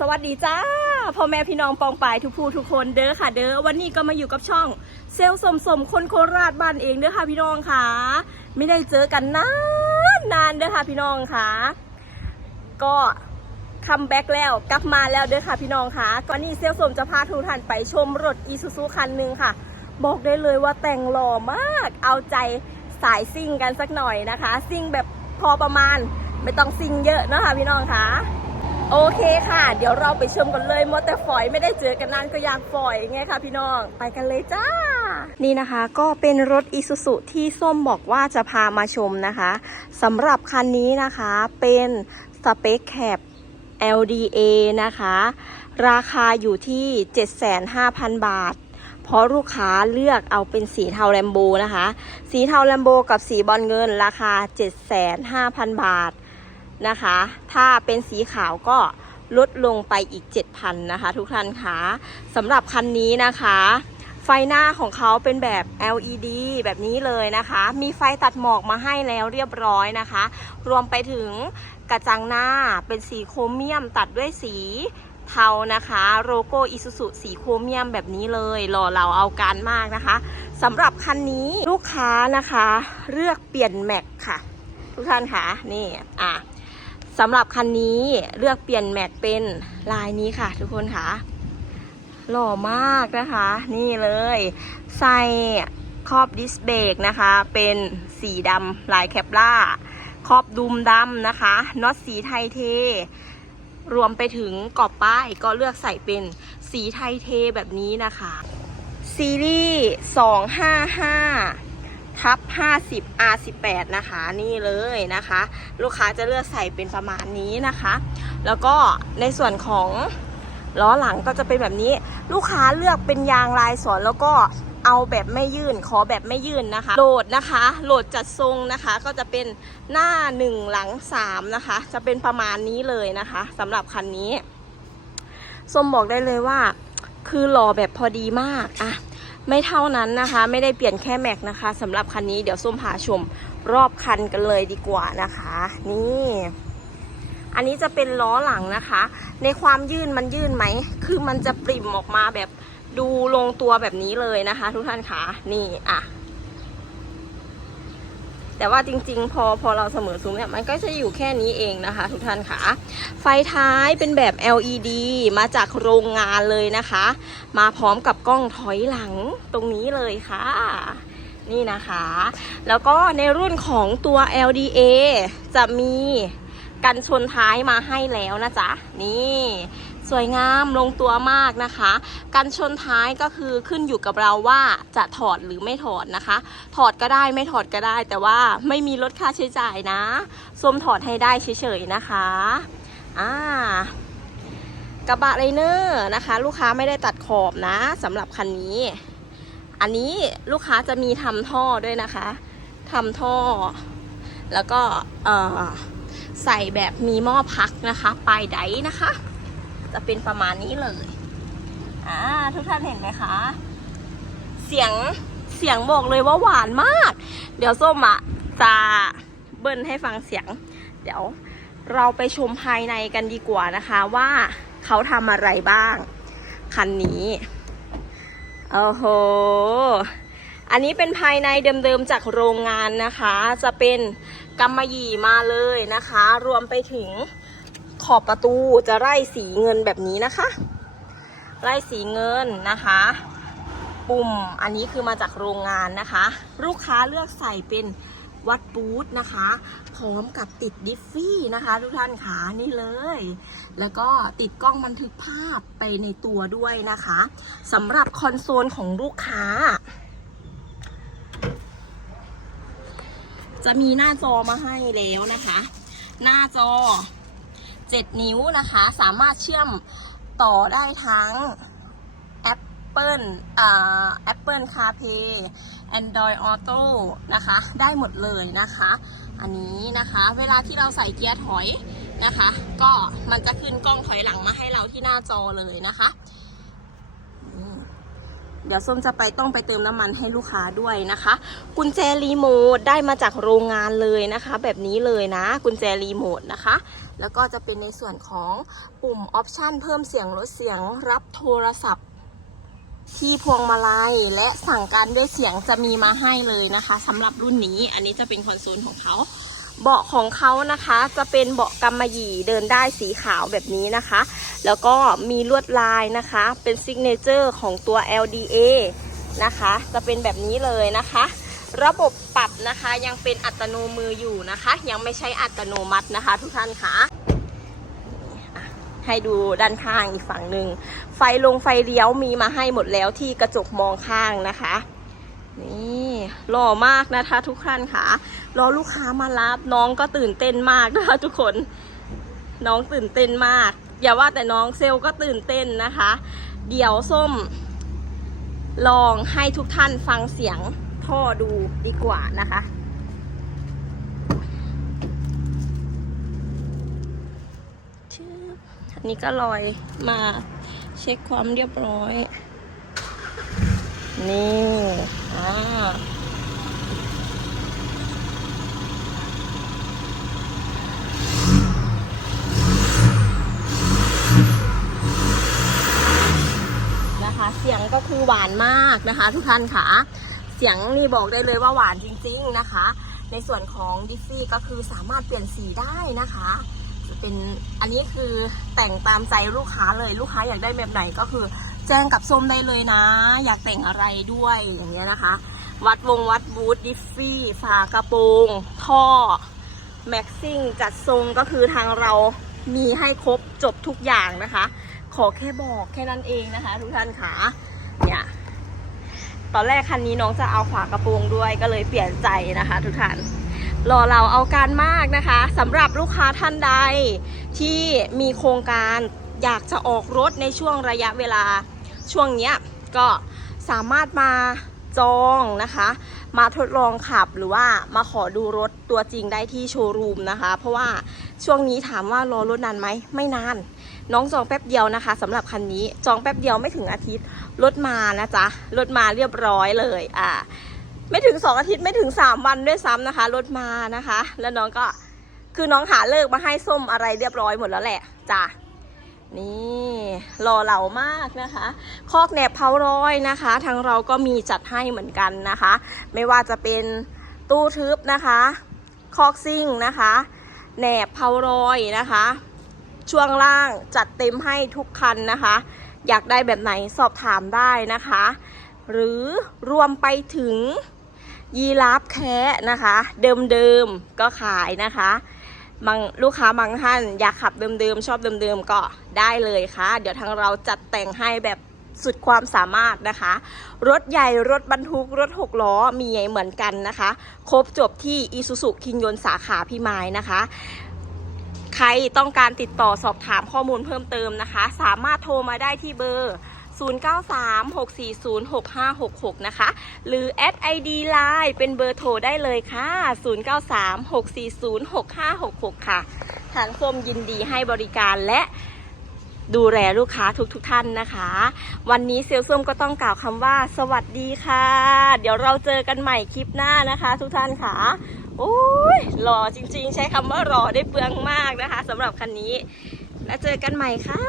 สวัสดีจ้าพ่อแม่พี่น้องปองปายทุกผู้ทุกคนเด้อค่ะ เด้อวันนี้ก็มาอยู่กับช่องเซลสมสมคนโคราชบ้านเองเด้อค่ะพี่น้องค่ะ ไม่ได้เจอกันนานนานเด้อค่ะพี่น้องค่ะ ก็คัมแบ็กแล้วกลับมาแล้วเด้อค่ะพี่น้องค่ะก่อนนี้เซลสมจะพาทุกท่านไปชมรถอีซูซูคันหนึ่งค่ะ บอกได้เลยว่าแต่งหล่อมากเอาใจสายซิ่งกันสักหน่อยนะคะ ซิ่งแบบพอประมาณ ไม่ต้องซิ่งเยอะนะคะพี่น้องค่ะ โอเคค่ะ เดี๋ยวเราไปชมกันเลยมดแต่ฝอยไม่ได้เจอกันนานก็อยากฝอยไงค่ะพี่น้อง ไปกันเลยจ้า นี่นะคะก็เป็นรถอีซูซุที่ส้มบอกว่าจะพามาชมนะคะสำหรับคันนี้นะคะเป็นสเปคแคป LDA นะคะ ราคาอยู่ที่ 75,000 บาท เพราะลูกค้าเลือกเอาเป็นสีเทาแลมโบนะคะ สีเทาแลมโบกับสีบอลเงินราคา 75,000 บาท นะคะ ถ้าเป็นสีขาวก็ลดลงไปอีก 7,000 นะคะ ทุกท่านคะสำหรับคันนี้นะคะ ไฟหน้าของเขาเป็นแบบ LED แบบนี้เลยนะคะ มีไฟตัดหมอกมาให้แล้วเรียบร้อยนะคะ รวมไปถึงกระจังหน้าเป็นสีโครเมียมตัดด้วยสีเทานะคะโลโก้อิซูซุสีโครเมียมแบบนี้เลยหล่อเหลาเอาการมากนะคะสำหรับคันนี้ลูกค้านะคะ เลือกเปลี่ยนแม็กค่ะ ทุกท่านคะนี่อะ สำหรับคันนี้เลือกเปลี่ยนแม็กเป็นลายนี้ค่ะ ทุกคนค่ะหล่อมากนะคะ นี่เลย ใส่ครอบดิสเบรกนะคะ เป็นสีดำลายแคปล่าครอบดุมดำนะคะน็อตสีไทยเท รวมไปถึงกรอบป้ายก็เลือกใส่เป็นสีไทยเทแบบนี้นะคะ ซีรีส์255 ทับ50 R18 นะคะนี่เลยนะคะ ลูกค้าจะเลือกใส่เป็นประมาณนี้นะคะ แล้วก็ในส่วนของล้อหลังก็จะเป็นแบบนี้ ลูกค้าเลือกเป็นยางลายสอนแล้วก็เอาแบบไม่ยื่นขอแบบไม่ยื่นนะคะ โหลดนะคะ โหลดจัดทรงนะคะ ก็จะเป็นหน้า 1 หลัง 3 นะคะ จะเป็นประมาณนี้เลยนะคะสำหรับคันนี้ส้มบอกได้เลยว่า คือหล่อแบบพอดีมากอะ ไม่เท่านั้นนะคะ ไม่ได้เปลี่ยนแค่แม็กนะคะสำหรับคันนี้เดี๋ยวส้มพาชมรอบคันกันเลยดีกว่านะคะ นี่ อันนี้จะเป็นล้อหลังนะคะ ในความยื่นมันยื่นไหม คือมันจะปริ่มออกมาแบบดูลงตัวแบบนี้เลยนะคะ ทุกท่านคะนี่อะ แต่ว่าจริงๆ พอพอเราเสมอซุ้มเนี่ยมันก็จะอยู่แค่นี้เองนะคะ ทุกท่านคะไฟท้ายเป็นแบบ LED มาจากโรงงานเลยนะคะ มาพร้อมกับกล้องถอยหลังตรงนี้เลยค่ะ นี่นะคะ แล้วก็ในรุ่นของตัว LDA จะมีกันชนท้ายมาให้แล้วนะจ๊ะ นี่ สวยงามลงตัวมากนะคะ กันชนท้ายก็คือขึ้นอยู่กับเราว่าจะถอดหรือไม่ถอดนะคะ ถอดก็ได้ไม่ถอดก็ได้ แต่ว่าไม่มีลดค่าใช้จ่ายนะส้มถอดให้ได้เฉยๆนะคะอ่ากระบะไลเนอร์นะคะ ลูกค้าไม่ได้ตัดขอบนะสำหรับคันนี้ อันนี้ลูกค้าจะมีทำท่อด้วยนะคะทำท่อ แล้วก็ใส่แบบมีหม้อพักนะคะ ปลายไดนะคะ จะเป็นประมาณนี้เลยอ่าทุกท่านเห็นไหมคะ เสียงเสียงบอกเลยว่าหวานมาก เดี๋ยวส้มอะจะเบิ้ลให้ฟังเสียง เดี๋ยวเราไปชมภายในกันดีกว่านะคะว่าเขาทำอะไรบ้าง คันนี้โอ้โหอันนี้เป็นภายในเดิมๆจากโรงงานนะคะ จะเป็นกำมะหยี่มาเลยนะคะ รวมไปถึง ขอบประตูจะไล่สีเงินแบบนี้นะคะ ไล่สีเงินนะคะ ปุ่มอันนี้คือมาจากโรงงานนะคะ ลูกค้าเลือกใส่เป็นวัดบูธนะคะ พร้อมกับติดดิฟฟี่นะคะ ทุกท่านขานี่เลย แล้วก็ติดกล้องบันทึกภาพไปในตัวด้วยนะคะสำหรับคอนโซลของลูกค้า จะมีหน้าจอมาให้แล้วนะคะ หน้าจอ 7 นิ้วนะคะ สามารถเชื่อมต่อได้ทั้ง Apple อ่า Apple CarPlay Android Auto นะคะ ได้หมดเลยนะคะ อันนี้นะคะ เวลาที่เราใส่เกียร์ถอยนะคะ ก็มันจะขึ้นกล้องถอยหลังมาให้เราที่หน้าจอเลยนะคะ เดี๋ยวส้มจะไปต้องไปเติมน้ำมันให้ลูกค้าด้วยนะคะ กุญแจรีโมทได้มาจากโรงงานเลยนะคะ แบบนี้เลยนะ กุญแจรีโมทนะคะ แล้วก็จะเป็นในส่วนของปุ่มออปชันเพิ่มเสียงลดเสียงรับโทรศัพท์ ที่พวงมาลัยและสั่งการด้วยเสียงจะมีมาให้เลยนะคะสำหรับรุ่นนี้ อันนี้จะเป็นคอนโซลของเขา เบาะของเขานะคะจะเป็นเบาะกำมะหยี่เดินได้สีขาวแบบนี้นะคะ แล้วก็มีลวดลายนะคะเป็นซิกเนเจอร์ของตัว LDA นะคะ จะเป็นแบบนี้เลยนะคะ ระบบปรับนะคะยังเป็นอัตโนมืออยู่นะคะ ยังไม่ใช่อัตโนมัตินะคะ ทุกท่านคะ่ะให้ดูด้านข้างอีกฝั่งหนึ่งไฟลงไฟเลี้ยวมีมาให้หมดแล้วที่กระจกมองข้างนะคะ นี่ หล่อมากนะคะ ทุกท่านค่ะรอลูกค้ามารับ น้องก็ตื่นเต้นมากนะคะ ทุกคน น้องตื่นเต้นมาก อย่าว่าแต่น้องเซลก็ตื่นเต้นนะคะ เดี๋ยวส้ม ลองให้ทุกท่านฟังเสียงท่อดูดีกว่านะคะอันนี้ก็ลอยมาเช็คความเรียบร้อย นี่อ่านะคะเสียงก็คือหวานมากนะคะ ทุกท่านค่ะ เสียงนี่บอกได้เลยว่าหวานจริง ๆนะคะ ในส่วนของดิฟฟี่ก็คือสามารถเปลี่ยนสีได้นะคะจะเป็นอันนี้คือแต่งตามใจลูกค้าเลยลูกค้าอยากได้แบบไหนก็คือ แจ้งกับส้มได้เลยนะ อยากแต่งอะไรด้วยอย่างเงี้ยนะคะ วัดวงวัดบูธดิฟฟี่ฝากระโปรงท่อแม็กซิ่งจัดทรงก็คือทางเรามีให้ครบจบทุกอย่างนะคะ ขอแค่บอกแค่นั้นเองนะคะ ทุกท่านค่ะเนี่ยตอนแรกคันนี้น้องจะเอาฝากระโปรงด้วยก็เลยเปลี่ยนใจนะคะ ทุกท่านรอเราเอาการมากนะคะสำหรับลูกค้าท่านใดที่มีโครงการอยากจะออกรถในช่วงระยะเวลา ช่วงเนี้ยก็สามารถมาจองนะคะ มาทดลองขับหรือว่ามาขอดูรถตัวจริงได้ที่โชว์รูมนะคะ เพราะว่าช่วงนี้ถามว่ารอรถนานไหมไม่นาน น้องจองแป๊บเดียวนะคะสำหรับคันนี้จองแป๊บเดียวไม่ถึงอาทิตย์รถมานะจ๊ะรถมาเรียบร้อยเลยอ่าไม่ถึงสองอาทิตย์ไม่ถึงสามวันด้วยซ้ำนะคะรถมานะคะ แล้วน้องก็คือน้องหาเลิกมาให้ส้มอะไรเรียบร้อยหมดแล้วแหละจ้ะ นี่รอเหล่ามากนะคะ คอกแหนบเพารอยนะคะ ทางเราก็มีจัดให้เหมือนกันนะคะ ไม่ว่าจะเป็นตู้ทึบนะคะ คอกซิ่งนะคะแหนบเพารอยนะคะ ช่วงล่างจัดเต็มให้ทุกคันนะคะ อยากได้แบบไหนสอบถามได้นะคะ หรือรวมไปถึงยีราฟแคะนะคะ เดิมๆก็ขายนะคะ บางลูกค้าบางท่านอยากขับเดิมๆชอบเดิมๆก็ได้เลยค่ะ เดี๋ยวทางเราจัดแต่งให้แบบสุดความสามารถนะคะ รถใหญ่รถบรรทุกรถหกล้อมีเหมือนกันนะคะ ครบจบที่อีซูซุคิงยนสาขาพี่ไม้นะคะ ใครต้องการติดต่อสอบถามข้อมูลเพิ่มเติมนะคะ สามารถโทรมาได้ที่เบอร์ 0936406566 นะคะ หรือแอด ID Line เป็นเบอร์โทรได้เลยค่ะ 0936406566 ค่ะ ทางส้มยินดีให้บริการและดูแลลูกค้าทุกๆทท่านนะคะ วันนี้เซลส้มก็ต้องกล่าวคำว่า สวัสดีค่ะ เดี๋ยวเราเจอกันใหม่คลิปหน้านะคะ ทุกท่านค่ะโอ้ยหล่อจริงๆ ใช้คำว่าหล่อได้เปลืองมากนะคะสำหรับคันนี้ แล้วเจอกันใหม่ค่ะ